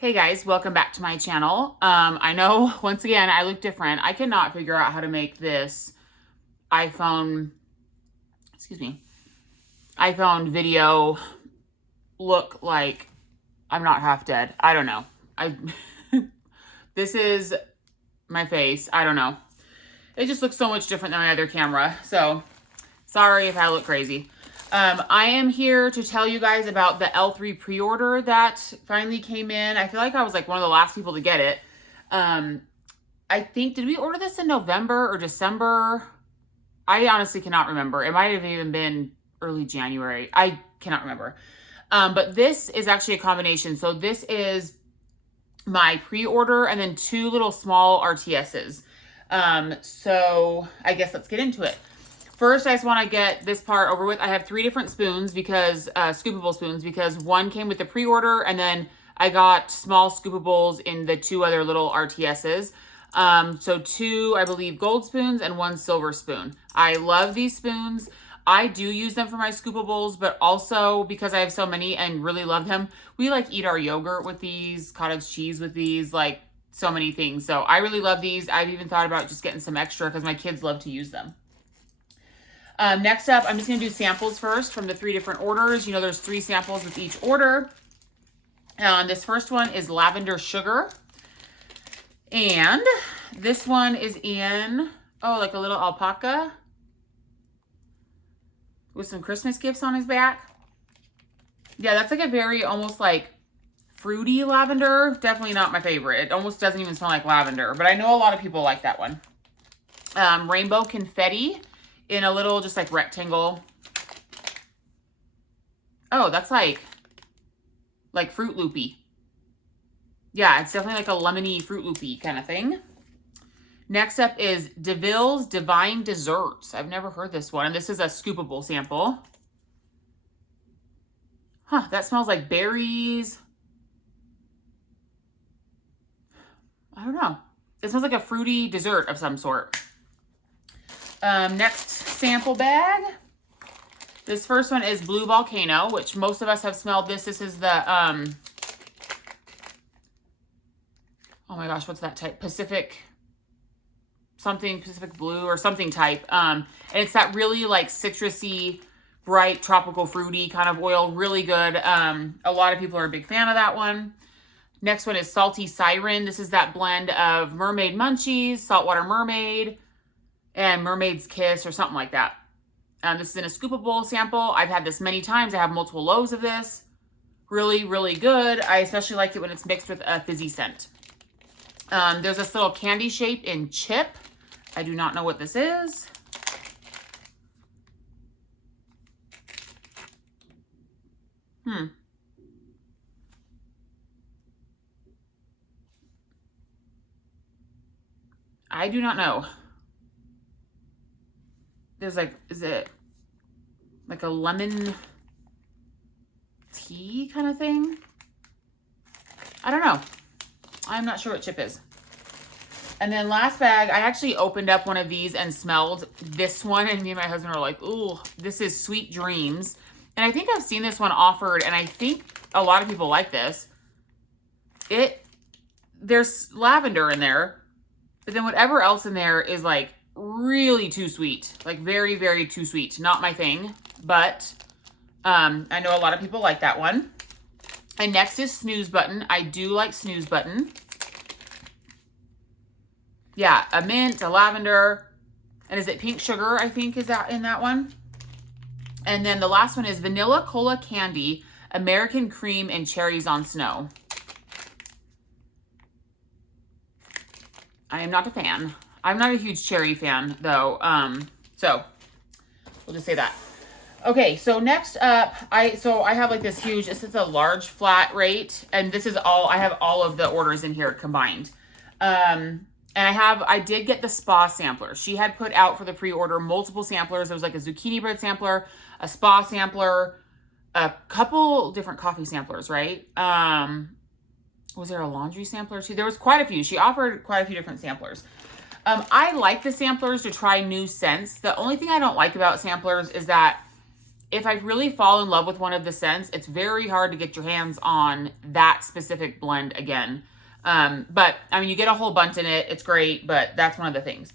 Hey guys, welcome back to my channel. I know, once again, I look different. I cannot figure out how to make this iPhone video look like I'm not half dead. I don't know. This is my face. I don't know. It just looks so much different than my other camera. So, sorry if I look crazy. I am here to tell you guys about the L3 pre-order that finally came in. I feel like I was like one of the last people to get it. I think, did we order this in November or December? I honestly cannot remember. It might have even been early January. I cannot remember. But this is actually a combination. So this is my pre-order and then two little small RTSs. So I guess let's get into it. First, I just want to get this part over with. I have three different spoons because, scoopable spoons, because one came with the pre-order and then I got small scoopables in the two other little RTSs. So two, I believe, gold spoons and one silver spoon. I love these spoons. I do use them for my scoopables, but also because I have so many and really love them, we like eat our yogurt with these, cottage cheese with these, like so many things. So I really love these. I've even thought about just getting some extra because my kids love to use them. Next up, I'm just going to do samples first from the three different orders. You know, there's 3 samples with each order. This first one is lavender sugar. And this one is in, like a little alpaca with some Christmas gifts on his back. Yeah, that's like a very almost like fruity lavender. Definitely not my favorite. It almost doesn't even smell like lavender, but I know a lot of people like that one. Rainbow confetti in a little just like rectangle. Oh, that's like Fruit Loopy. Yeah, it's definitely like a lemony Fruit Loopy kind of thing. Next up is DeVille's Divine Desserts. I've never heard this one. And this is a scoopable sample. Huh, that smells like berries. I don't know. It smells like a fruity dessert of some sort. Next sample bag. This first one is Blue Volcano, which most of us have smelled this. This is the, oh my gosh, what's that type? Pacific Blue or something type. And it's that really like citrusy, bright, tropical, fruity kind of oil. Really good. A lot of people are a big fan of that one. Next one is Salty Siren. This is that blend of Mermaid Munchies, Saltwater Mermaid, and Mermaid's Kiss or something like that. This is in a scoopable sample. I've had this many times. I have multiple loaves of this. Really, really good. I especially like it when it's mixed with a fizzy scent. There's this little candy shape in chip. I do not know what this is. I do not know. There's like, is it like a lemon tea kind of thing? I don't know. I'm not sure what chip is. And then last bag, I actually opened up one of these and smelled this one, and me and my husband were like, ooh, this is Sweet Dreams. And I think I've seen this one offered, and I think a lot of people like this. There's lavender in there, but then whatever else in there is like really too sweet. Like very, very too sweet. Not my thing, but I know a lot of people like that one. And next is Snooze Button. I do like Snooze Button. Yeah, a mint, a lavender, and is it pink sugar, I think, is that in that one? And then the last one is Vanilla Cola Candy, American Cream, and Cherries on Snow. I am not a fan. I'm not a huge cherry fan, though. So we'll just say that. Okay, so next up, I have like this huge, this is a large flat rate, and this is I have all of the orders in here combined. And I did get the spa sampler. She had put out for the pre-order multiple samplers. There was like a zucchini bread sampler, a spa sampler, a couple different coffee samplers, right? Was there a laundry sampler too? There was quite a few. She offered quite a few different samplers. I like the samplers to try new scents. The only thing I don't like about samplers is that if I really fall in love with one of the scents, it's very hard to get your hands on that specific blend again. But I mean, you get a whole bunch in it. It's great, but that's one of the things.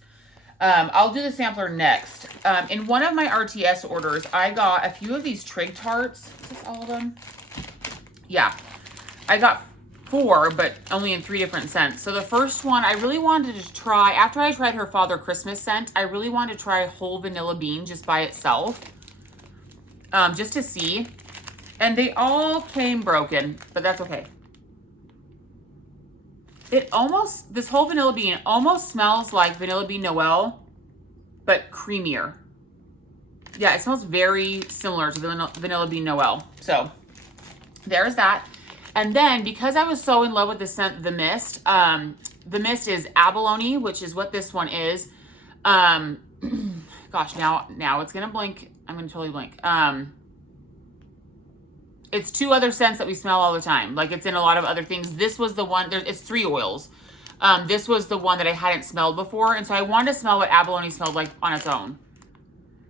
I'll do the sampler next. In one of my RTS orders, I got a few of these trig tarts. Is this all of them? Yeah. I got 4, but only in 3 different scents. So the first one, I really wanted to try, after I tried her Father Christmas scent, I really wanted to try whole vanilla bean just by itself. Just to see. And they all came broken, but that's okay. This whole vanilla bean almost smells like vanilla bean Noel, but creamier. Yeah, it smells very similar to vanilla bean Noel. So there's that. And then because I was so in love with the scent, the mist is abalone, which is what this one is. Gosh, now it's gonna blink. I'm gonna totally blink. It's 2 other scents that we smell all the time. Like it's in a lot of other things. This was the one, it's 3 oils. This was the one that I hadn't smelled before. And so I wanted to smell what abalone smelled like on its own.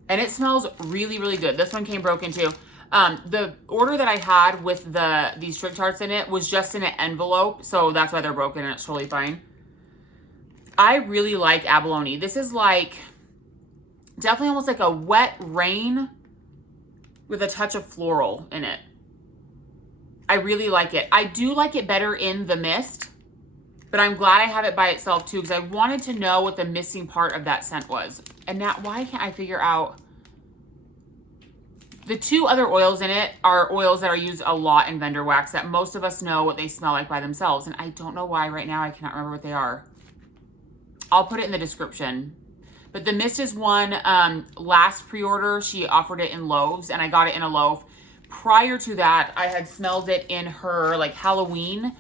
And it smells really, really good. This one came broken too. The order that I had with these trig tarts in it was just in an envelope. So that's why they're broken and it's totally fine. I really like abalone. This is like, definitely almost like a wet rain with a touch of floral in it. I really like it. I do like it better in the mist, but I'm glad I have it by itself too, because I wanted to know what the missing part of that scent was. And now, why can't I figure out? The 2 other oils in it are oils that are used a lot in vendor wax that most of us know what they smell like by themselves. And I don't know why right now I cannot remember what they are. I'll put it in the description. But the mist is one, last pre-order, she offered it in loaves and I got it in a loaf. Prior to that, I had smelled it in her like Halloween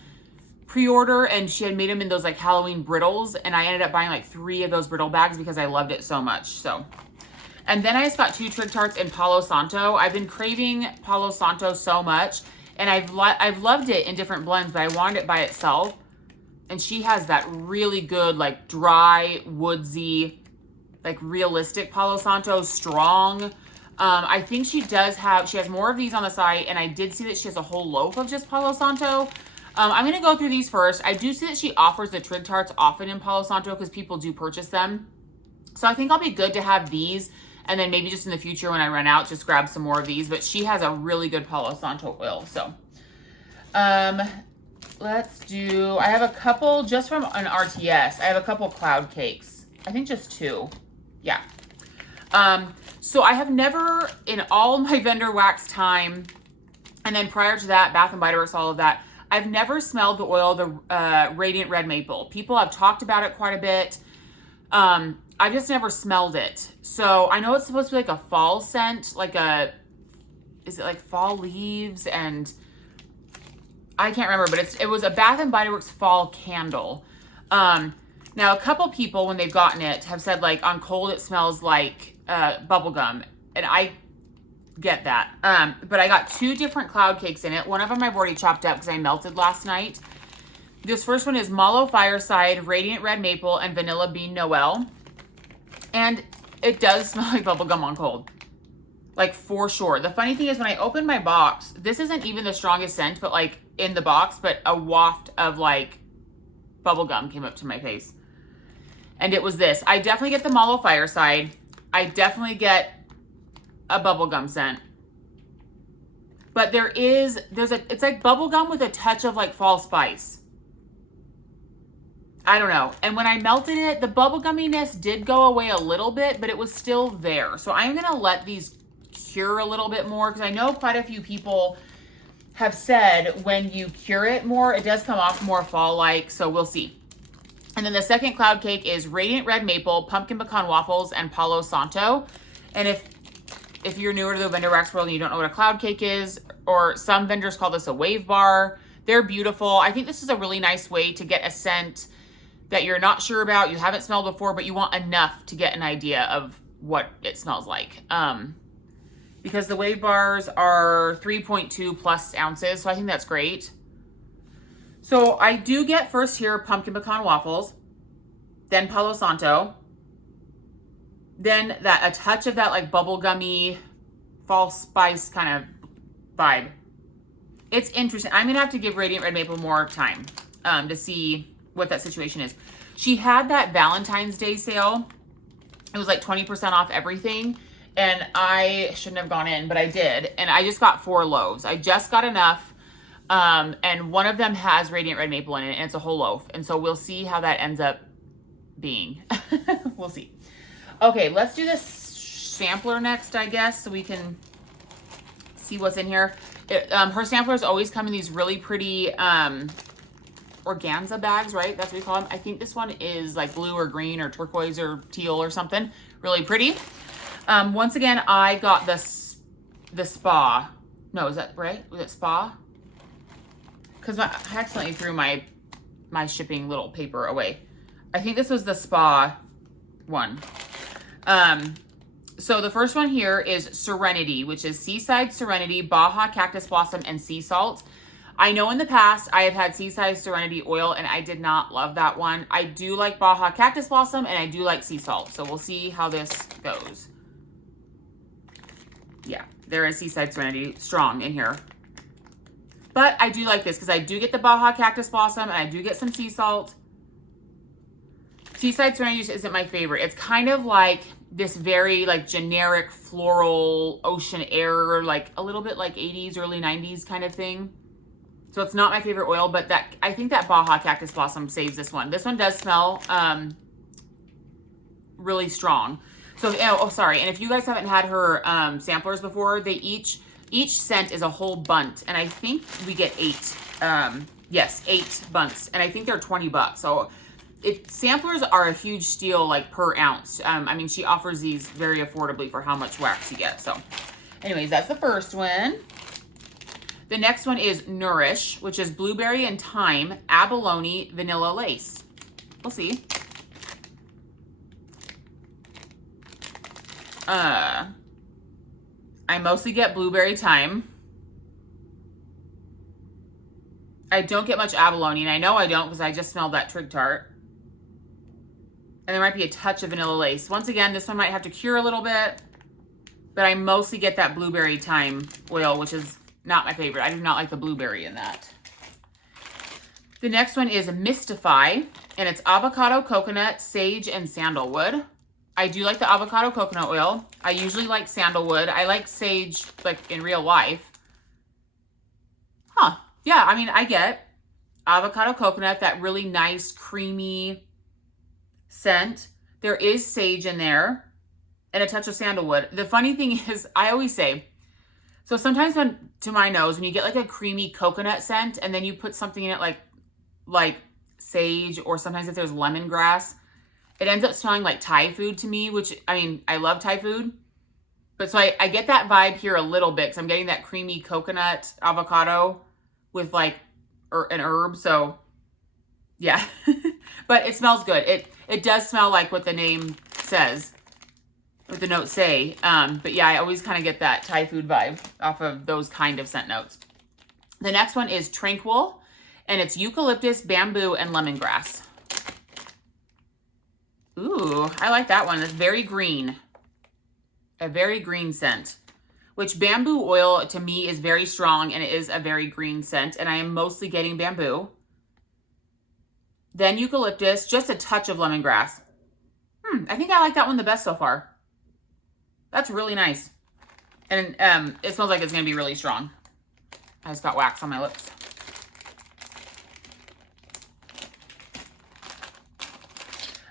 pre-order and she had made them in those like Halloween brittles. And I ended up buying like 3 of those brittle bags because I loved it so much. So, and then I just got 2 trig tarts in Palo Santo. I've been craving Palo Santo so much and I've loved it in different blends, but I wanted it by itself. And she has that really good, like dry, woodsy, like realistic Palo Santo, strong. I think she has more of these on the site, and I did see that she has a whole loaf of just Palo Santo. I'm going to go through these first. I do see that she offers the trig tarts often in Palo Santo because people do purchase them. So I think I'll be good to have these, and then maybe just in the future when I run out, just grab some more of these. But she has a really good Palo Santo oil. So let's do, I have a couple just from an RTS. I have a couple cloud cakes. I think just 2. Yeah. So I have never, in all my vendor wax time, and then prior to that, Bath & Body Works, all of that, I've never smelled the oil, the Radiant Red Maple. People have talked about it quite a bit. I've just never smelled it. So I know it's supposed to be like a fall scent, like is it like fall leaves? And I can't remember, but it was a Bath & Body Works fall candle. Now, a couple people, when they've gotten it, have said, like, on cold, it smells like bubblegum. And I get that. But I got 2 different cloud cakes in it. One of them I've already chopped up because I melted last night. This first one is Mallow Fireside, Radiant Red Maple, and Vanilla Bean Noel. And it does smell like bubblegum on cold. Like, for sure. The funny thing is, when I opened my box, this isn't even the strongest scent, but, like, in the box, but a waft of, like, bubblegum came up to my face. And it was this. I definitely get the Mallow Fireside. I definitely get a bubblegum scent. But it's like bubblegum with a touch of like fall spice. I don't know. And when I melted it, the bubblegumminess did go away a little bit, but it was still there. So I'm going to let these cure a little bit more because I know quite a few people have said when you cure it more, it does come off more fall-like. So we'll see. And then the second cloud cake is Radiant Red Maple, Pumpkin Pecan Waffles, and Palo Santo. And if you're newer to the vendor wax world and you don't know what a cloud cake is, or some vendors call this a wave bar, they're beautiful. I think this is a really nice way to get a scent that you're not sure about, you haven't smelled before, but you want enough to get an idea of what it smells like. Because the wave bars are 3.2 plus ounces, so I think that's great. So I do get first here Pumpkin Pecan Waffles, then Palo Santo, then a touch of that like bubblegummy fall spice kind of vibe. It's interesting. I'm going to have to give Radiant Red Maple more time to see what that situation is. She had that Valentine's Day sale. It was like 20% off everything. And I shouldn't have gone in, but I did. And I just got 4 loaves. I just got enough. And one of them has Radiant Red Maple in it, and it's a whole loaf. And so we'll see how that ends up being. We'll see. Okay, let's do this sampler next, I guess, so we can see what's in here. Her samplers always come in these really pretty organza bags, right? That's what we call them. I think this one is like blue or green or turquoise or teal or something. Really pretty. Once again, I got the spa. No, is that right? Was it spa? Because I accidentally threw my shipping little paper away. I think this was the spa one. So the first one here is Serenity, which is Seaside Serenity, Baja Cactus Blossom, and Sea Salt. I know in the past I have had Seaside Serenity oil and I did not love that one. I do like Baja Cactus Blossom and I do like Sea Salt. So we'll see how this goes. Yeah, there is Seaside Serenity strong in here. But I do like this because I do get the Baja Cactus Blossom and I do get some Sea Salt. Seaside Serenity just isn't my favorite. It's kind of like this very like generic floral ocean air, like a little bit like 80s, early 90s kind of thing. So it's not my favorite oil, but that I think that Baja Cactus Blossom saves this one. This one does smell really strong. So, oh, sorry. And if you guys haven't had her samplers before, they each scent is a whole bunt. And I think we get 8. Yes, 8 bunts. And I think they're $20. So samplers are a huge steal, like per ounce. I mean, she offers these very affordably for how much wax you get. So anyways, that's the first one. The next one is Nourish, which is blueberry and thyme, abalone, vanilla lace. We'll see. I mostly get blueberry thyme. I don't get much abalone, and I know I don't because I just smelled that trig tart. And there might be a touch of vanilla lace. Once again, this one might have to cure a little bit, but I mostly get that blueberry thyme oil, which is not my favorite. I do not like the blueberry in that. The next one is Mystify, and it's avocado, coconut, sage, and sandalwood. I do like the avocado coconut oil. I usually like sandalwood. I like sage, like in real life. Huh. Yeah, I mean, I get avocado coconut, that really nice, creamy scent. There is sage in there and a touch of sandalwood. The funny thing is, I always say, so sometimes to my nose, when you get like a creamy coconut scent and then you put something in it like sage, or sometimes if there's lemongrass, it ends up smelling like Thai food to me, which, I mean, I love Thai food. But so I get that vibe here a little bit because I'm getting that creamy coconut avocado with like an herb. So yeah, but it smells good. It does smell like what the name says, what the notes say. But yeah, I always kind of get that Thai food vibe off of those kind of scent notes. The next one is Tranquil, and it's eucalyptus, bamboo, and lemongrass. Ooh, I like that one. It's very green. A very green scent. Which bamboo oil to me is very strong, and it is a very green scent. And I am mostly getting bamboo. Then eucalyptus, just a touch of lemongrass. I think I like that one the best so far. That's really nice. And it smells like it's going to be really strong. I just got wax on my lips.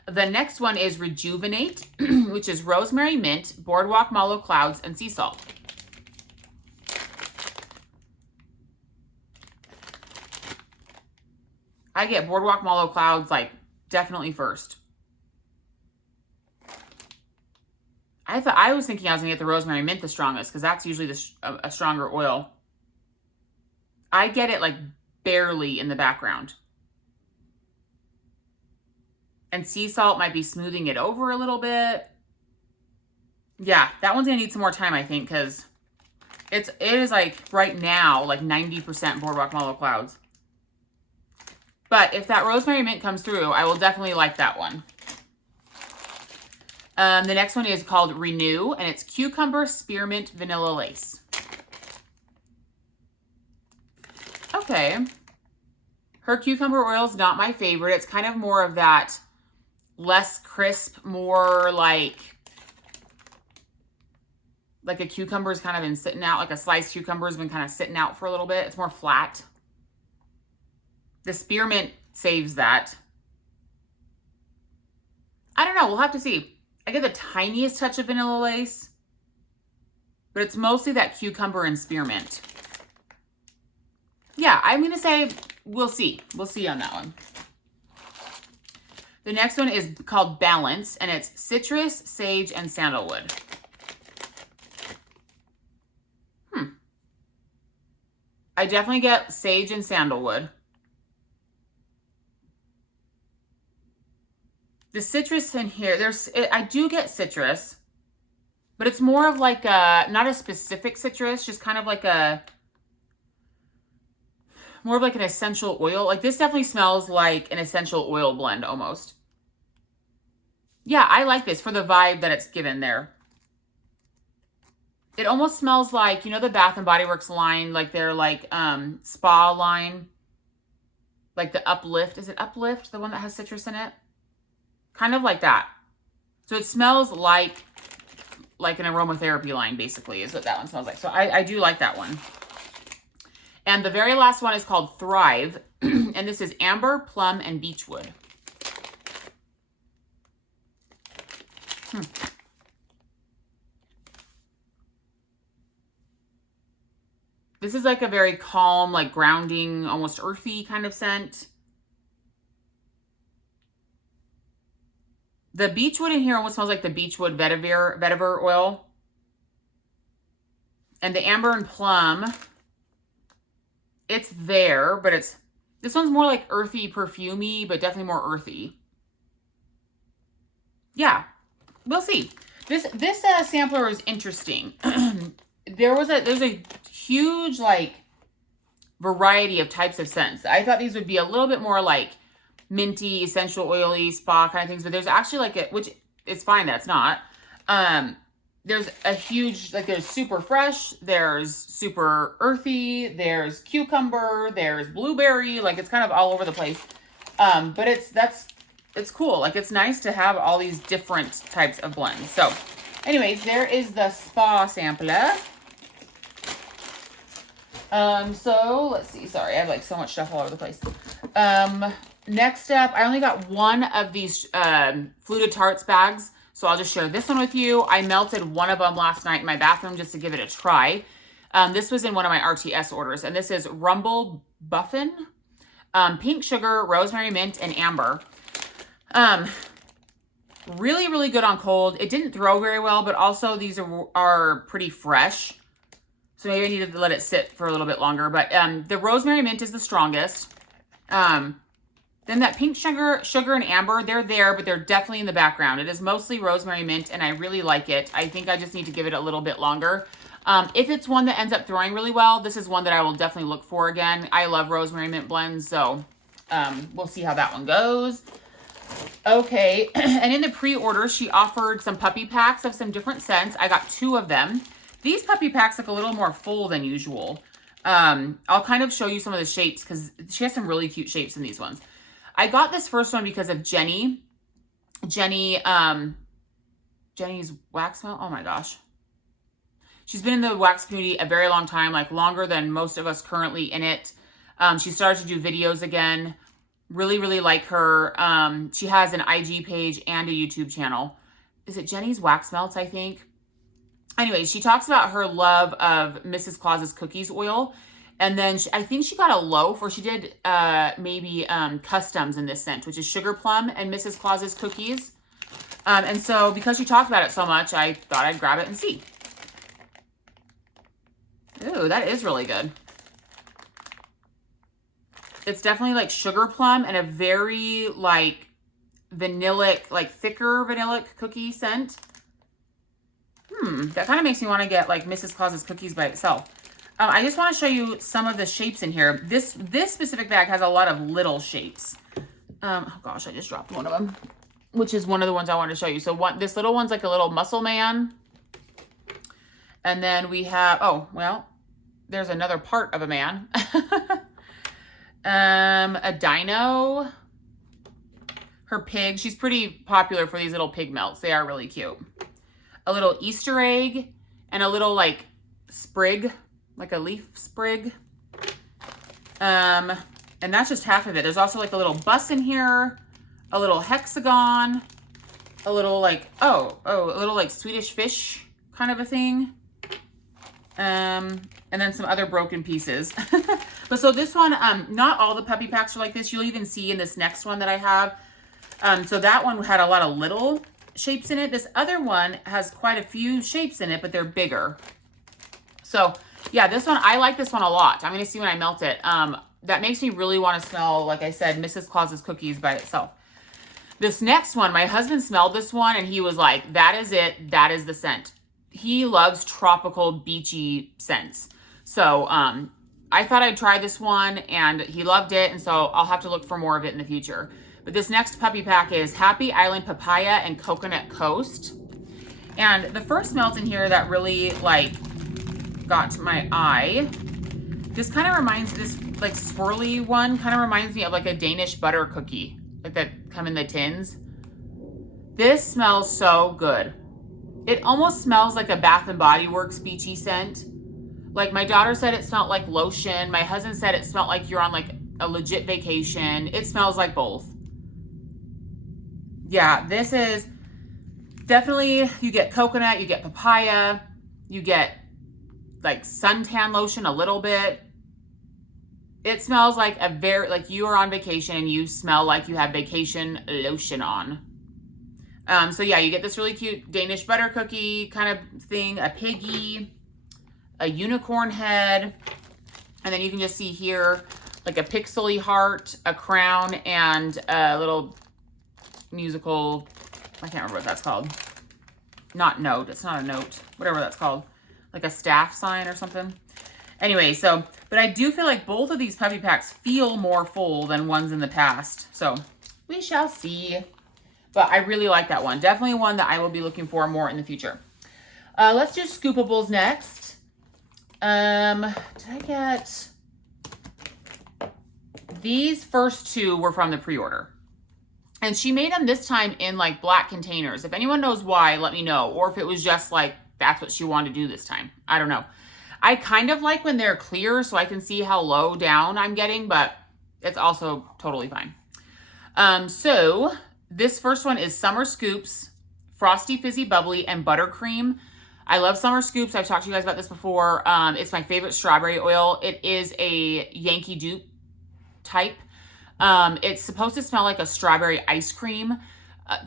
The next one is Rejuvenate, which is rosemary, mint, boardwalk, mallow clouds, and sea salt. I get boardwalk, mallow clouds like definitely first. I was thinking I was gonna get the rosemary mint the strongest because that's usually a stronger oil. I get it like barely in the background. And sea salt might be smoothing it over a little bit. Yeah, that one's gonna need some more time, I think, because it is like right now like 90% boardwalk mallow clouds. But if that rosemary mint comes through, I will definitely like that one. The next one is called Renew, and it's cucumber spearmint vanilla lace. Okay. Her cucumber oil is not my favorite. It's kind of more of that less crisp, more like a cucumber's kind of been sitting out, like a sliced cucumber has been kind of sitting out for a little bit. It's more flat. The spearmint saves that. I don't know. We'll have to see. I get the tiniest touch of vanilla lace, but it's mostly that cucumber and spearmint. Yeah, I'm going to say we'll see. We'll see on that one. The next one is called Balance, and it's citrus, sage, and sandalwood. I definitely get sage and sandalwood. The citrus in here, I do get citrus, but it's more of like not a specific citrus, just kind of like more of like an essential oil. Like this definitely smells like an essential oil blend almost. Yeah, I like this for the vibe that it's given there. It almost smells like, you know, the Bath and Body Works line, like their like spa line, like the Uplift. Is it Uplift, the one that has citrus in it? Kind of like that. So it smells like an aromatherapy line, basically, is what that one smells like. So I do like that one. And the very last one is called Thrive, and this is amber, plum, and beechwood. This is like a very calm, like grounding, almost earthy kind of scent. The beechwood in here almost smells like the beechwood vetiver oil. And the amber and plum, it's there, but this one's more like earthy, perfumey, but definitely more earthy. Yeah, we'll see. This sampler is interesting. There's a huge like variety of types of scents. I thought these would be a little bit more like minty, essential oily, spa kind of things, but there's actually like which it's fine that's not. There's a huge, like there's super fresh, there's super earthy, there's cucumber, there's blueberry, like it's kind of all over the place. But it's cool. Like it's nice to have all these different types of blends. So anyways, there is the spa sampler. So let's see. Sorry, I have like so much stuff all over the place. Next up, I only got one of these Fluted tarts bags, so I'll just share this one with you. I melted one of them last night in my bathroom just to give it a try. This was in one of my RTS orders, and this is Rumble Buffin, pink sugar, rosemary mint, and amber. Really, really good on cold. It didn't throw very well, but also these are pretty fresh. So maybe I needed to let it sit for a little bit longer. But the rosemary mint is the strongest. Then that pink sugar and amber, they're there, but they're definitely in the background. It is mostly rosemary mint, and I really like it. I think I just need to give it a little bit longer. If it's one that ends up throwing really well, this is one that I will definitely look for again. I love rosemary mint blends, so we'll see how that one goes. Okay, and in the pre-order, she offered some puppy packs of some different scents. I got 2 of them. These puppy packs look a little more full than usual. I'll kind of show you some of the shapes because she has some really cute shapes in these ones. I got this first one because of Jenny. Jenny's wax melt. Oh my gosh. She's been in the wax community a very long time, like longer than most of us currently in it. She started to do videos again. Really, really like her. She has an IG page and a YouTube channel. Is it Jenny's Wax Melts, I think? Anyways, she talks about her love of Mrs. Claus's cookies oil. And then I think she got a Loaf, or she did maybe customs in this scent, which is Sugar Plum and Mrs. Claus's cookies. And so because she talked about it so much, I thought I'd grab it and see. Ooh, that is really good. It's definitely like Sugar Plum and a very like vanillic, like thicker vanillic cookie scent. That kind of makes me want to get like Mrs. Claus's cookies by itself. I just want to show you some of the shapes in here. This specific bag has a lot of little shapes. Oh gosh, I just dropped one of them. which is one of the ones I wanted to show you. So this little one's like a little muscle man. And then we have, oh, well, there's another part of a man. A dino. Her pig. She's pretty popular for these little pig melts. They are really cute. A little Easter egg and a little like sprig, like a leaf sprig. And that's just half of it. There's also like a little bus in here, a little hexagon, a little like, a little like Swedish fish kind of a thing. And then some other broken pieces. But so this one, not all the puppy packs are like this. You'll even see in this next one that I have. So that one had a lot of little shapes in it. This other one has quite a few shapes in it, but they're bigger. So yeah, this one, I like this one a lot. I'm going to see when I melt it. That makes me really want to smell, like I said, Mrs. Claus's cookies by itself. This next one, my husband smelled this one and he was like, that is it. That is the scent. He loves tropical beachy scents. So I thought I'd try this one and he loved it. And so I'll have to look for more of it in the future. But this next puppy pack is Happy Island Papaya and Coconut Coast. And the first melt in here that really like got my eye, this kind of reminds, this like swirly one kind of reminds me of like a Danish butter cookie, like that come in the tins. This smells so good. It almost smells like a Bath and Body Works beachy scent. Like my daughter said it smelled like lotion. My husband said it smelled like you're on like a legit vacation. It smells like both. Yeah, this is definitely, you get coconut, you get papaya, you get like suntan lotion a little bit. It smells like a very, like you are on vacation and you smell like you have vacation lotion on. So yeah, you get this really cute Danish butter cookie kind of thing, a piggy, a unicorn head, and then you can just see here like a pixely heart, a crown, and a little musical, I can't remember what that's called. Not note, it's not a note, whatever that's called. Like a staff sign or something. Anyway, so, but I do feel like both of these puppy packs feel more full than ones in the past. So we shall see. But I really like that one. Definitely one that I will be looking for more in the future. Let's do Scoopables next. Did I get... These first two were from the pre-order. And she made them this time in like black containers. If anyone knows why, let me know. Or if it was just like, that's what she wanted to do this time. I don't know. I kind of like when they're clear so I can see how low down I'm getting, but it's also totally fine. So this first one is Summer Scoops, Frosty Fizzy Bubbly, and Buttercream. I love Summer Scoops. I've talked to you guys about this before. It's my favorite strawberry oil. It is a Yankee Dupe type. It's supposed to smell like a strawberry ice cream.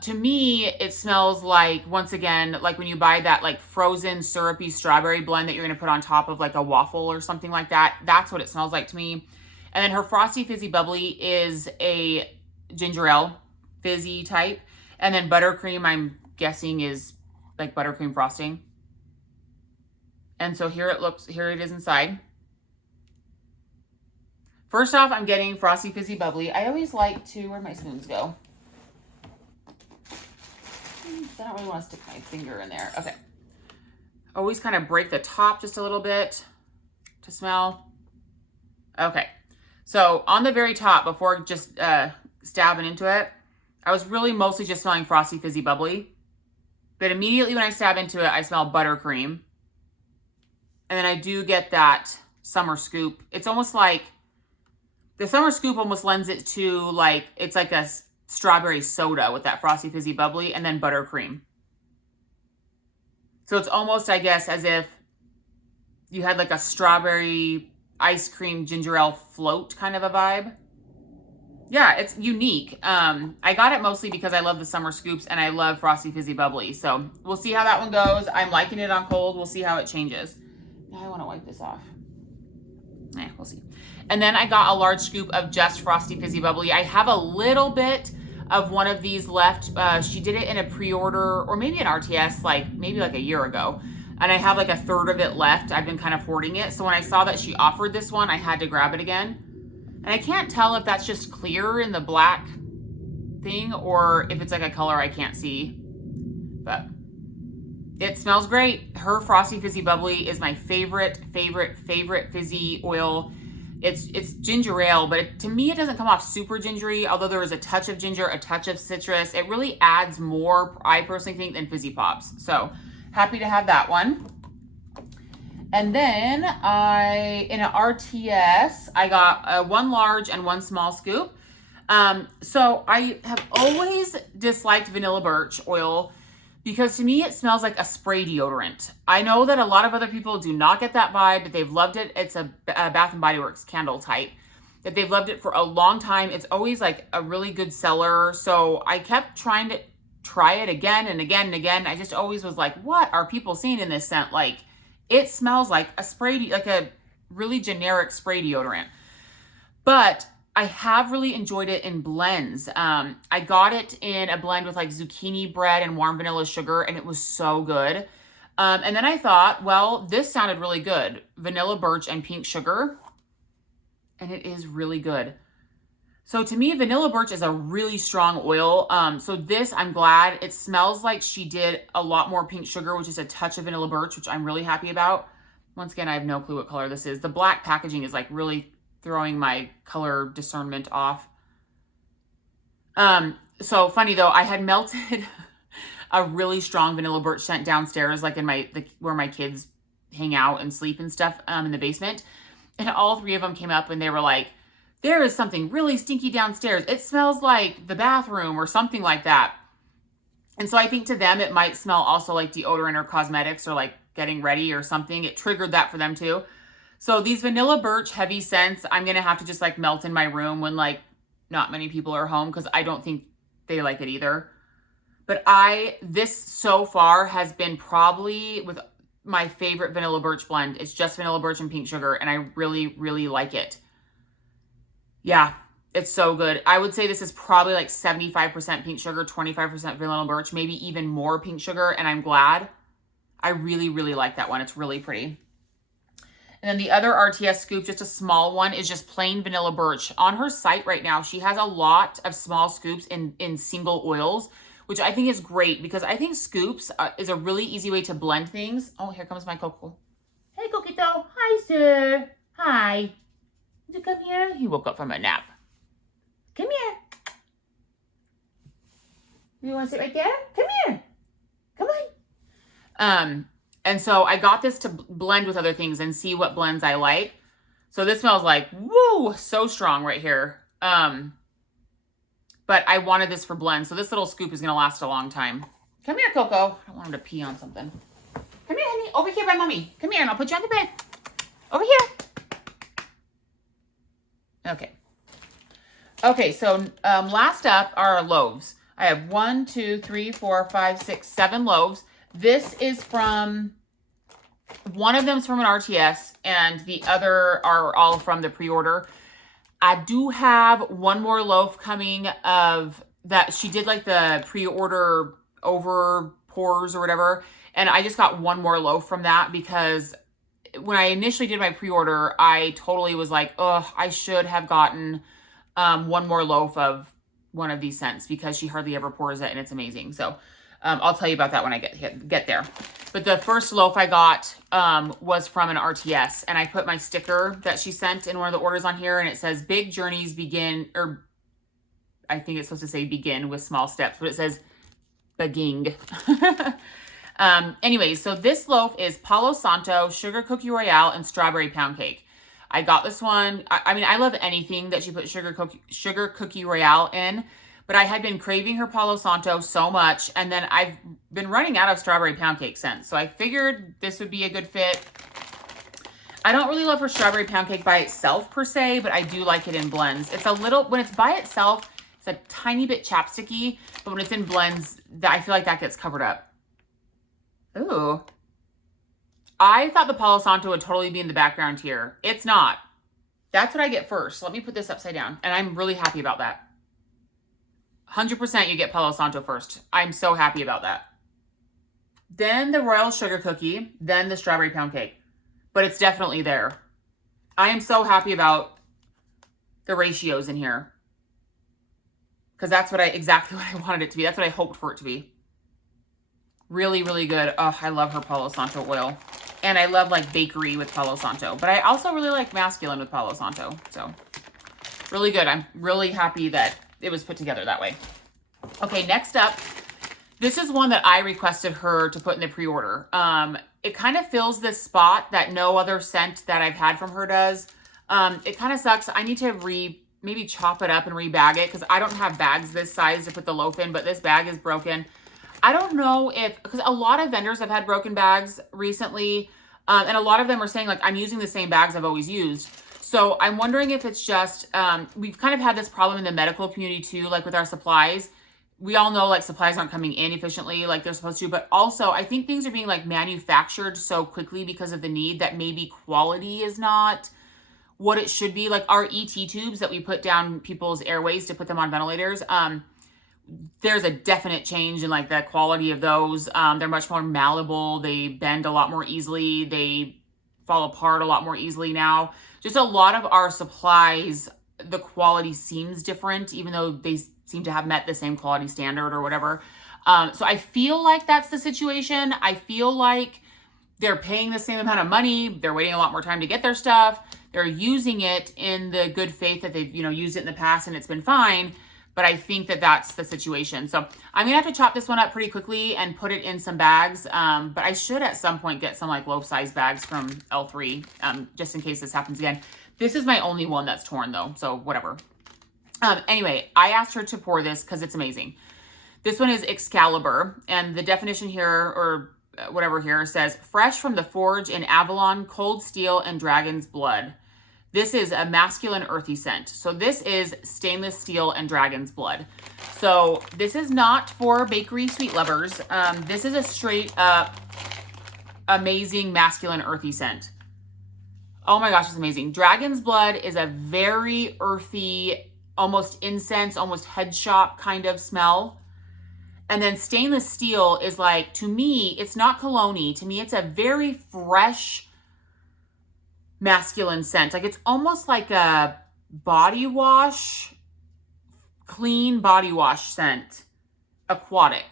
To me, it smells like, once again, like when you buy that like frozen syrupy strawberry blend that you're going to put on top of like a waffle or something like that. That's what it smells like to me. And then her Frosty Fizzy Bubbly is a ginger ale fizzy type. And then Buttercream, I'm guessing, is like buttercream frosting. And so here it is inside. First off, I'm getting Frosty Fizzy Bubbly. I always like to, where'd my spoons go? I don't really want to stick my finger in there. Okay. Always kind of break the top just a little bit to smell. Okay. So on the very top, before just stabbing into it, I was really mostly just smelling Frosty Fizzy Bubbly. But immediately when I stab into it, I smell Buttercream. And then I do get that Summer Scoop. It's almost like, the Summer Scoop almost lends it to like, it's like a strawberry soda with that Frosty Fizzy Bubbly and then Buttercream. So it's almost, I guess, as if you had like a strawberry ice cream ginger ale float kind of a vibe. Yeah, it's unique. I got it mostly because I love the Summer Scoops and I love Frosty Fizzy Bubbly. So we'll see how that one goes. I'm liking it on cold. We'll see how it changes. Now I want to wipe this off. We'll see. And then I got a large scoop of just Frosty Fizzy Bubbly. I have a little bit of one of these left. She did it in a pre-order or maybe an RTS, maybe a year ago. And I have like a third of it left. I've been kind of hoarding it. So when I saw that she offered this one, I had to grab it again. And I can't tell if that's just clear in the black thing, or if it's like a color I can't see. But it smells great. Her Frosty Fizzy Bubbly is my favorite fizzy oil. It's ginger ale, but to me it doesn't come off super gingery, although there is a touch of ginger, a touch of citrus. It really adds more, I personally think, than Fizzy Pops. So happy to have that one. And then in an RTS, I got one large and one small scoop. So I have always disliked vanilla birch oil because to me it smells like a spray deodorant. I know that a lot of other people do not get that vibe, but they've loved it. It's a Bath & Body Works candle type that they've loved it for a long time. It's always like a really good seller. So I kept trying to try it again and again and again. I just always was like, what are people seeing in this scent? Like, it smells like a spray, like a really generic spray deodorant. But I have really enjoyed it in blends. I got it in a blend with like zucchini bread and warm vanilla sugar, and it was so good. And then I thought, well, this sounded really good. Vanilla birch and pink sugar, and it is really good. So to me, vanilla birch is a really strong oil. So this, I'm glad. It smells like she did a lot more pink sugar, which is a touch of vanilla birch, which I'm really happy about. Once again, I have no clue what color this is. The black packaging is like really throwing my color discernment off. So funny though, I had melted a really strong vanilla birch scent downstairs, like in where my kids hang out and sleep and stuff, in the basement. And all three of them came up and they were like, there is something really stinky downstairs. It smells like the bathroom or something like that. And so I think to them, it might smell also like deodorant or cosmetics or like getting ready or something. It triggered that for them too. So these vanilla birch heavy scents, I'm going to have to just like melt in my room when like not many people are home, because I don't think they like it either. But this so far has been probably with my favorite vanilla birch blend. It's just vanilla birch and pink sugar, and I really, really like it. Yeah, it's so good. I would say this is probably like 75% pink sugar, 25% vanilla birch, maybe even more pink sugar, and I'm glad. I really, really like that one. It's really pretty. And then the other RTS scoop, just a small one, is just plain vanilla birch. On her site right now, she has a lot of small scoops in single oils, which I think is great because I think scoops is a really easy way to blend things. Oh, here comes my Coco. Hey, Coquito. Hi, sir. Hi. Did you come here? He woke up from a nap. Come here. You want to sit right there? Come here. Come on. And so I got this to blend with other things and see what blends I like. So this smells like, woo, so strong right here. But I wanted this for blends. So this little scoop is going to last a long time. Come here, Coco. I don't want him to pee on something. Come here, honey. Over here by mommy. Come here and I'll put you on the bed. Over here. Okay. Okay, so last up are loaves. I have 1, 2, 3, 4, 5, 6, 7 loaves. This is from, one of them is from an RTS, and the other are all from the pre-order. I do have one more loaf coming of that. She did like the pre-order over pours or whatever, and I just got one more loaf from that because when I initially did my pre-order, I totally was like, oh, I should have gotten one more loaf of one of these scents because she hardly ever pours it and it's amazing. So I'll tell you about that when I get there. But the first loaf I got was from an RTS, and I put my sticker that she sent in one of the orders on here, and it says big journeys begin, or I think it's supposed to say begin with small steps, but it says beging. Anyway, so this loaf is Palo Santo, Sugar Cookie Royale, and Strawberry Pound Cake. I got this one. I mean, I love anything that she put Sugar Cookie Royale in, but I had been craving her Palo Santo so much, and then I've been running out of Strawberry Pound Cake scents, so I figured this would be a good fit. I don't really love her Strawberry Pound Cake by itself per se, but I do like it in blends. It's a little, when it's by itself, it's a tiny bit chapsticky, but when it's in blends, I feel like that gets covered up. Ooh. I thought the Palo Santo would totally be in the background here. It's not. That's what I get first. Let me put this upside down, and I'm really happy about that. 100% you get Palo Santo first. I'm so happy about that. Then the Royal Sugar Cookie, then the Strawberry Pound Cake. But it's definitely there. I am so happy about the ratios in here. because that's exactly what I wanted it to be. That's what I hoped for it to be. Really, really good. Oh, I love her Palo Santo oil. And I love like bakery with Palo Santo. But I also really like masculine with Palo Santo. So really good. I'm really happy that it was put together that way. Okay, next up. This is one that I requested her to put in the pre-order. It kind of fills this spot that no other scent that I've had from her does. It kind of sucks. I need to maybe chop it up and rebag it because I don't have bags this size to put the loaf in, but this bag is broken. I don't know because a lot of vendors have had broken bags recently, and a lot of them are saying, like, I'm using the same bags I've always used. So I'm wondering if it's just, we've kind of had this problem in the medical community too, like with our supplies. We all know like supplies aren't coming in efficiently like they're supposed to, but also I think things are being like manufactured so quickly because of the need that maybe quality is not what it should be. Like our ET tubes that we put down people's airways to put them on ventilators, there's a definite change in like the quality of those. They're much more malleable. They bend a lot more easily. They fall apart a lot more easily now. Just a lot of our supplies, the quality seems different, even though they seem to have met the same quality standard or whatever. So I feel like that's the situation. I feel like they're paying the same amount of money. They're waiting a lot more time to get their stuff. They're using it in the good faith that they've, used it in the past and it's been fine. But I think that that's the situation. So I'm gonna have to chop this one up pretty quickly and put it in some bags. But I should at some point get some like loaf size bags from L3, just in case this happens again. This is my only one that's torn though, so whatever. Anyway, I asked her to pour this because it's amazing. This one is Excalibur, and the definition here, or whatever here, says, fresh from the forge in Avalon, cold steel, and dragon's blood. This is a masculine earthy scent. So this is stainless steel and dragon's blood. So this is not for bakery sweet lovers. This is a straight up amazing masculine earthy scent. Oh my gosh, it's amazing. Dragon's blood is a very earthy, almost incense, almost head shop kind of smell. And then stainless steel is like, to me, it's not cologne-y. To me, it's a very fresh masculine scent. Like it's almost like a body wash, clean body wash scent, aquatic.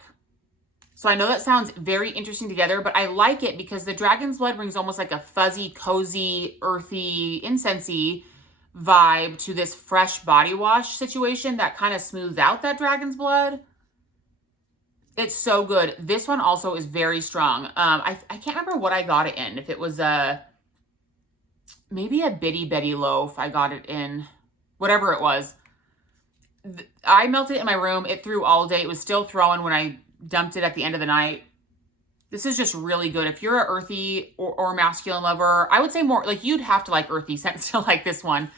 So I know that sounds very interesting together, but I like it because the dragon's blood brings almost like a fuzzy, cozy, earthy, incensey vibe to this fresh body wash situation that kind of smooths out that dragon's blood. It's so good. This one also is very strong. I can't remember what I got it in. If it was maybe a Bitty Betty loaf, I got it in. Whatever it was. I melted it in my room. It threw all day. It was still throwing when I dumped it at the end of the night. This is just really good. If you're an earthy or masculine lover, I would say more, like you'd have to like earthy scents to like this one.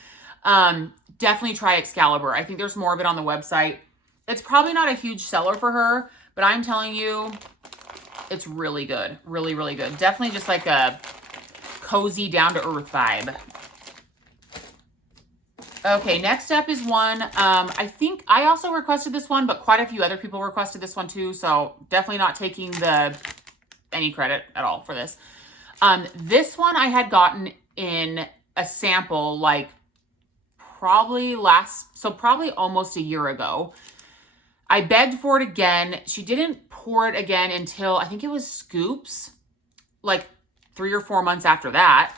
Definitely try Excalibur. I think there's more of it on the website. It's probably not a huge seller for her, but I'm telling you, it's really good. Really, really good. Definitely just like a cozy, down-to-earth vibe. Okay, next up is one. I think I also requested this one, but quite a few other people requested this one too, so definitely not taking any credit at all for this. This one I had gotten in a sample like probably almost a year ago. I begged for it again. She didn't pour it again until I think it was Scoops, like 3 or 4 months after that.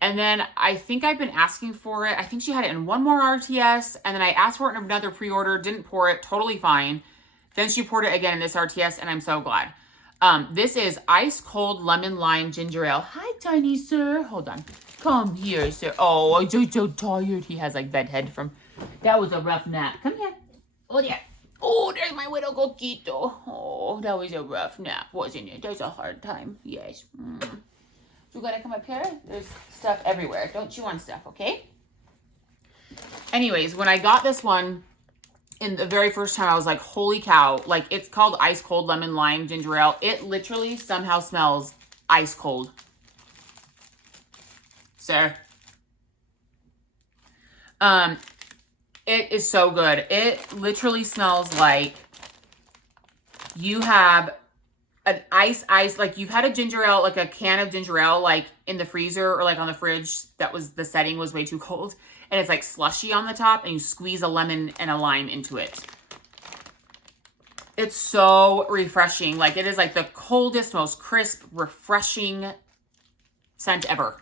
And then I think I've been asking for it. I think she had it in one more RTS, and then I asked for it in another pre-order, didn't pour it, totally fine. Then she poured it again in this RTS, and I'm so glad. This is Ice Cold Lemon Lime Ginger Ale. Hi, tiny sir. Hold on. Come here, sir. Oh, I'm so tired. He has like bedhead from, that was a rough nap. Come here. Oh, yeah. Oh, there's my little coquito. Oh, that was a rough nap, wasn't it? That was a hard time. Yes. You gotta come up here. There's stuff everywhere. Don't chew on stuff, okay? Anyways, when I got this one in the very first time, I was like, holy cow. Like, it's called Ice Cold Lemon Lime Ginger Ale. It literally somehow smells ice cold. Sir. It is so good. It literally smells like you have an ice, like you've had a ginger ale, like a can of ginger ale, like in the freezer or like on the fridge, the setting was way too cold. And it's like slushy on the top and you squeeze a lemon and a lime into it. It's so refreshing. Like, it is like the coldest, most crisp, refreshing scent ever.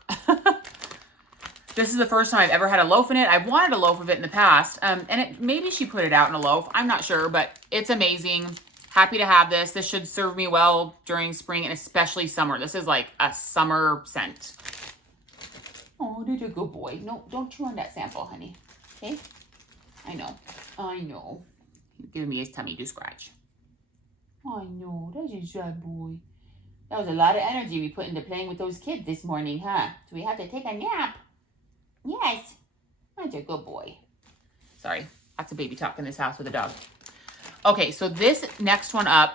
This is the first time I've ever had a loaf in it. I've wanted a loaf of it in the past. And maybe she put it out in a loaf. I'm not sure, but it's amazing. Happy to have this. This should serve me well during spring and especially summer. This is like a summer scent. Oh, did a good boy. No, don't chew on that sample, honey. Okay? I know. I know. You're giving me his tummy to scratch. I know. That's a sad boy. That was a lot of energy we put into playing with those kids this morning, huh? So we have to take a nap. Yes. That's a good boy. Sorry. Lots of baby talk in this house with a dog. Okay, so this next one up,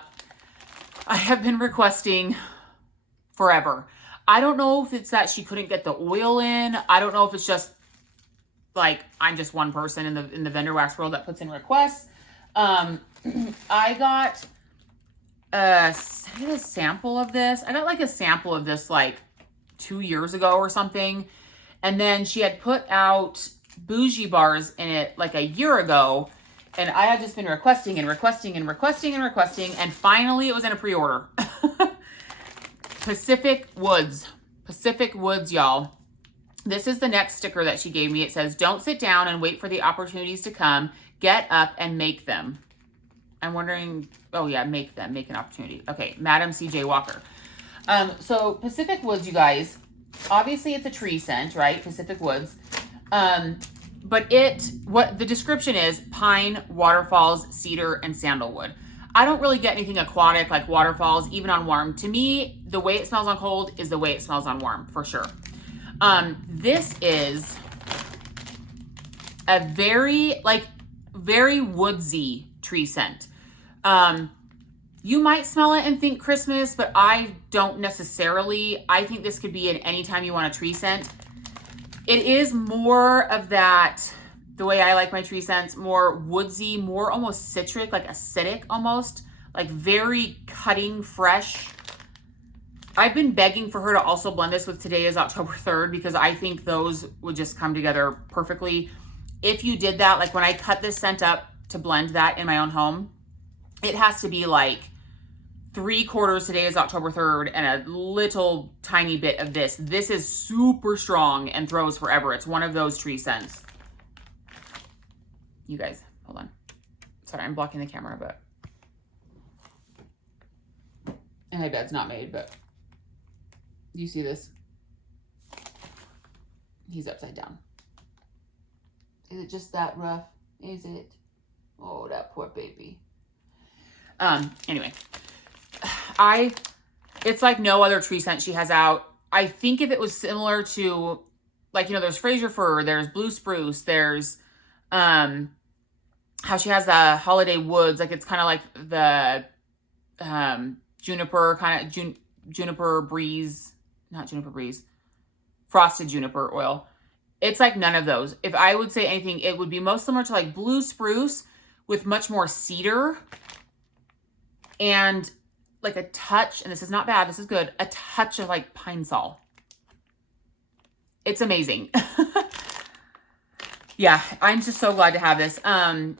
I have been requesting forever. I don't know if it's that she couldn't get the oil in. I don't know if it's just like I'm just one person in the vendor wax world that puts in requests. I got a sample of this. I got like a sample of this like 2 years ago or something. And then she had put out bougie bars in it like a year ago. And I had just been requesting and requesting and requesting and requesting. And finally it was in a pre-order. Pacific Woods, y'all. This is the next sticker that she gave me. It says, don't sit down and wait for the opportunities to come. Get up and make them. I'm wondering, oh yeah, make them, make an opportunity. Okay, Madam CJ Walker. So Pacific Woods, you guys, obviously it's a tree scent, right? Pacific Woods. But what the description is, pine, waterfalls, cedar, and sandalwood. I don't really get anything aquatic like waterfalls, even on warm. To me, the way it smells on cold is the way it smells on warm, for sure. This is a very woodsy tree scent. You might smell it and think Christmas, but I don't necessarily. I think this could be in any time you want a tree scent. It is more of that, the way I like my tree scents, more woodsy, more almost citric, like acidic almost, like very cutting, fresh. I've been begging for her to also blend this with Today is October 3rd because I think those would just come together perfectly. If you did that, like when I cut this scent up to blend that in my own home, it has to be like 3/4 Today is October 3rd and a little tiny bit of this. This is super strong and throws forever. It's one of those tree scents. You guys, hold on. Sorry, I'm blocking the camera, but. And my bed's not made, but. You see this? He's upside down. Is it just that rough? Is it? Oh, that poor baby. Anyway. It's like no other tree scent she has out. I think if it was similar to, like, you know, there's Fraser fir, there's blue spruce, there's, how she has the holiday woods, like it's kind of like the, juniper, kind of juniper breeze, not juniper breeze, frosted juniper oil. It's like none of those. If I would say anything, it would be most similar to like blue spruce with much more cedar and like a touch, and this is not bad, this is good, a touch of like pine sol. It's amazing. Yeah, I'm just so glad to have this. I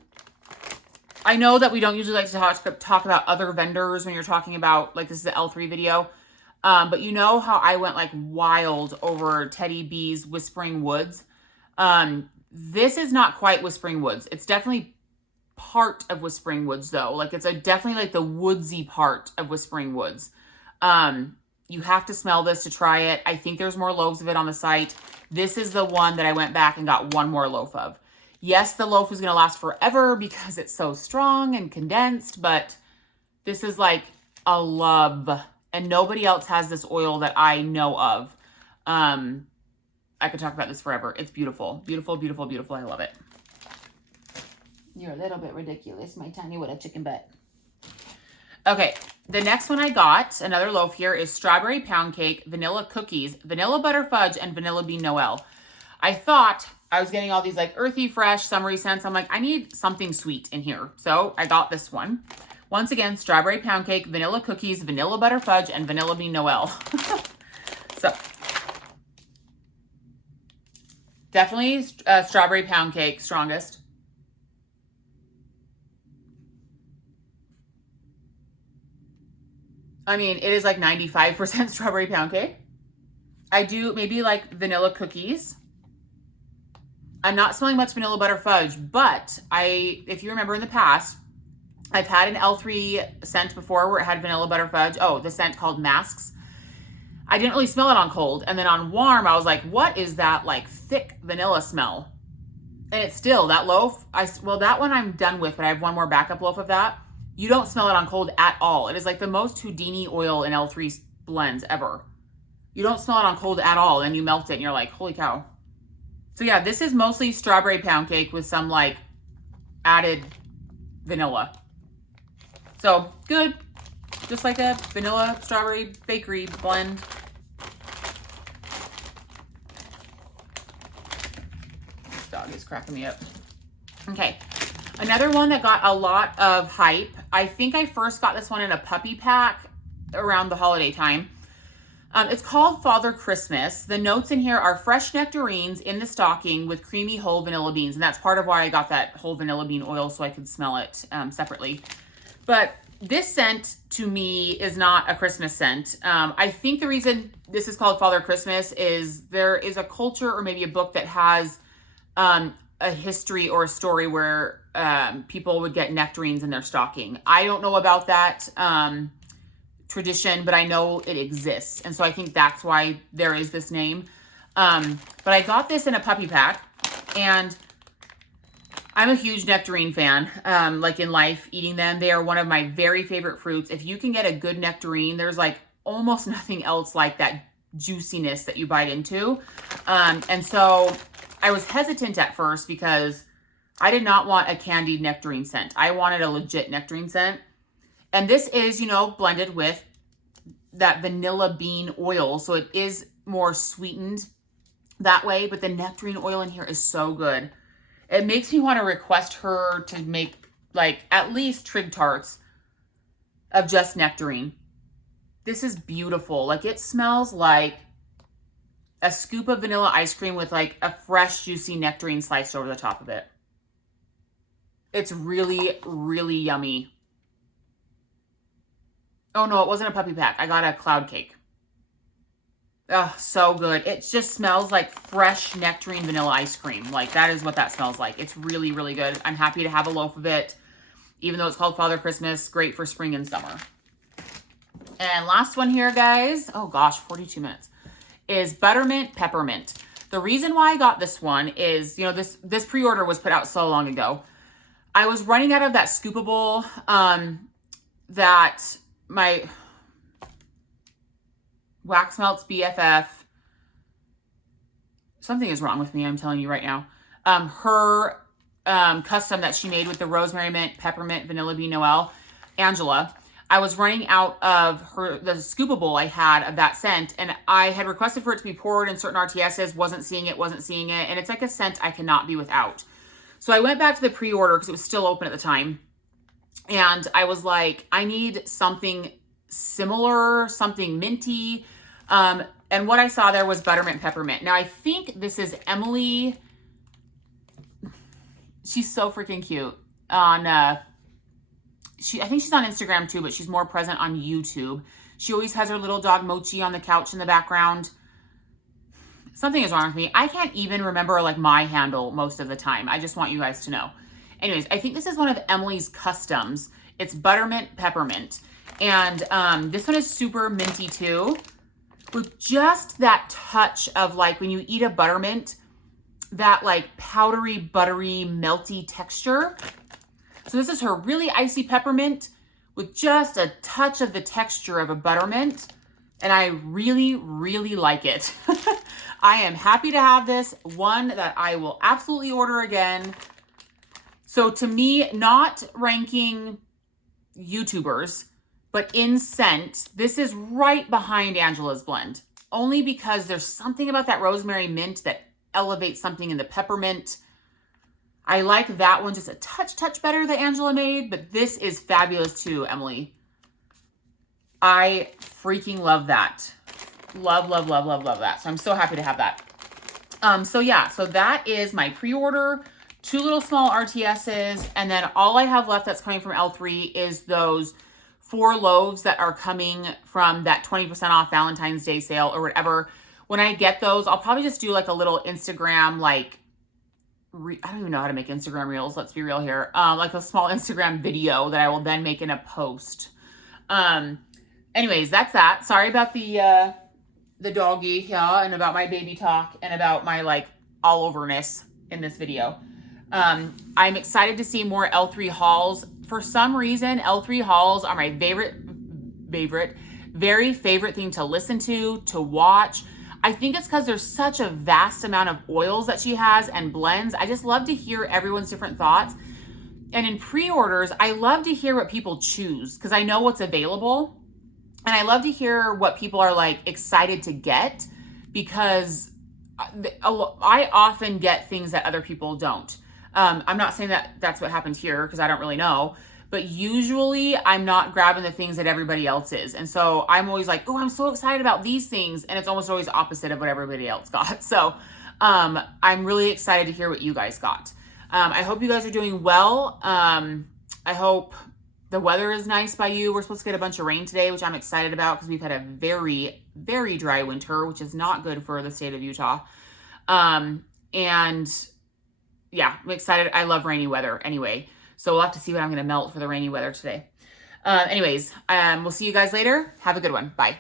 know that we don't usually like to talk about other vendors when you're talking about, like, this is the L3 video. But you know how I went like wild over Teddy B's Whispering Woods. This is not quite Whispering Woods. It's definitely part of Whispering Woods though. Like it's definitely like the woodsy part of Whispering Woods. You have to smell this to try it. I think there's more loaves of it on the site. This is the one that I went back and got one more loaf of. Yes, the loaf is going to last forever because it's so strong and condensed, but this is like a love. And nobody else has this oil that I know of. I could talk about this forever. It's beautiful. Beautiful, beautiful, beautiful. I love it. You're a little bit ridiculous, my tiny little chicken butt. Okay, the next one I got, another loaf here, is Strawberry Pound Cake, Vanilla Cookies, Vanilla Butter Fudge, and Vanilla Bean Noel. I thought I was getting all these like earthy, fresh, summery scents. I'm like, I need something sweet in here. So I got this one. Once again, Strawberry Pound Cake, Vanilla Cookies, Vanilla Butter Fudge, and Vanilla Bean Noel. So definitely Strawberry Pound Cake, strongest. I mean, it is like 95% strawberry pound cake. I do maybe like vanilla cookies. I'm not smelling much vanilla butter fudge, but if you remember in the past, I've had an L3 scent before where it had vanilla butter fudge. Oh, the scent called Masks. I didn't really smell it on cold. And then on warm, I was like, what is that like thick vanilla smell? And it's still, that loaf, well, that one I'm done with, but I have one more backup loaf of that. You don't smell it on cold at all. It is like the most Houdini oil in L3 blends ever. You don't smell it on cold at all. And you melt it and you're like, holy cow. So yeah, this is mostly strawberry pound cake with some like added vanilla. So good. Just like a vanilla strawberry bakery blend. This dog is cracking me up. Okay. Another one that got a lot of hype. I think I first got this one in a puppy pack around the holiday time. It's called Father Christmas. The notes in here are fresh nectarines in the stocking with creamy whole vanilla beans. And that's part of why I got that whole vanilla bean oil so I could smell it separately. But this scent to me is not a Christmas scent. I think the reason this is called Father Christmas is there is a culture or maybe a book that has a history or a story where people would get nectarines in their stocking. I don't know about that tradition, but I know it exists. And so I think that's why there is this name. But I got this in a puppy pack, and I'm a huge nectarine fan. Like in life, eating them, they are one of my very favorite fruits. If you can get a good nectarine, there's like almost nothing else like that juiciness that you bite into. And so I was hesitant at first because I did not want a candied nectarine scent. I wanted a legit nectarine scent. And this is, you know, blended with that vanilla bean oil. So it is more sweetened that way. But the nectarine oil in here is so good. It makes me want to request her to make like at least trig tarts of just nectarine. This is beautiful. Like it smells like a scoop of vanilla ice cream with like a fresh, juicy nectarine sliced over the top of it. It's really, really yummy. Oh no, it wasn't a puppy pack. I got a cloud cake. Oh, so good. It just smells like fresh nectarine vanilla ice cream. Like that is what that smells like. It's really, really good. I'm happy to have a loaf of it, even though it's called Father Christmas. Great for spring and summer. And last one here, guys. Oh gosh, 42 minutes. Is Buttermint Peppermint. The reason why I got this one is, you know, this pre-order was put out so long ago. I was running out of that Scoopable, that my Wax Melts BFF, something is wrong with me, I'm telling you right now. Her custom that she made with the rosemary mint, peppermint, vanilla bean Noel, Angela. I was running out of the Scoopable I had of that scent, and I had requested for it to be poured in certain RTSs, wasn't seeing it, and it's like a scent I cannot be without. So I went back to the pre-order because it was still open at the time, and I was like, I need something similar, something minty, and what I saw there was Buttermint Peppermint. Now, I think this is Emily. She's so freaking cute on... I think she's on Instagram too, but she's more present on YouTube. She always has her little dog Mochi on the couch in the background. Something is wrong with me. I can't even remember like my handle most of the time. I just want you guys to know. Anyways, I think this is one of Emily's customs. It's Buttermint Peppermint. And this one is super minty too, with just that touch of like when you eat a buttermint, that like powdery, buttery, melty texture. So this is her really icy peppermint with just a touch of the texture of a buttermint. And I really, really like it. I am happy to have this, one that I will absolutely order again. So to me, not ranking YouTubers, but in scent, this is right behind Angela's blend. Only because there's something about that rosemary mint that elevates something in the peppermint. I like that one just a touch better that Angela made, but this is fabulous too, Emily. I freaking love that. Love that. So I'm so happy to have that. So yeah, so that is my pre-order, 2 little small RTSs, and then all I have left that's coming from L3 is those 4 loaves that are coming from that 20% off Valentine's Day sale or whatever. When I get those, I'll probably just do like a little Instagram, like, I don't even know how to make Instagram reels. Let's be real here. Like a small Instagram video that I will then make in a post. Anyways, that's that. Sorry about the doggy, yeah, and about my baby talk and about my like all overness in this video. I'm excited to see more L3 hauls. For some reason, L3 hauls are my very favorite thing to listen to watch. I think it's because there's such a vast amount of oils that she has and blends. I just love to hear everyone's different thoughts. And in pre-orders, I love to hear what people choose because I know what's available. And I love to hear what people are like excited to get because I often get things that other people don't. I'm not saying that that's what happened here because I don't really know. But usually I'm not grabbing the things that everybody else is. And so I'm always like, oh, I'm so excited about these things. And it's almost always opposite of what everybody else got. So I'm really excited to hear what you guys got. I hope you guys are doing well. I hope the weather is nice by you. We're supposed to get a bunch of rain today, which I'm excited about because we've had a very, very dry winter, which is not good for the state of Utah. And yeah, I'm excited. I love rainy weather anyway. So we'll have to see what I'm going to melt for the rainy weather today. Anyways, we'll see you guys later. Have a good one. Bye.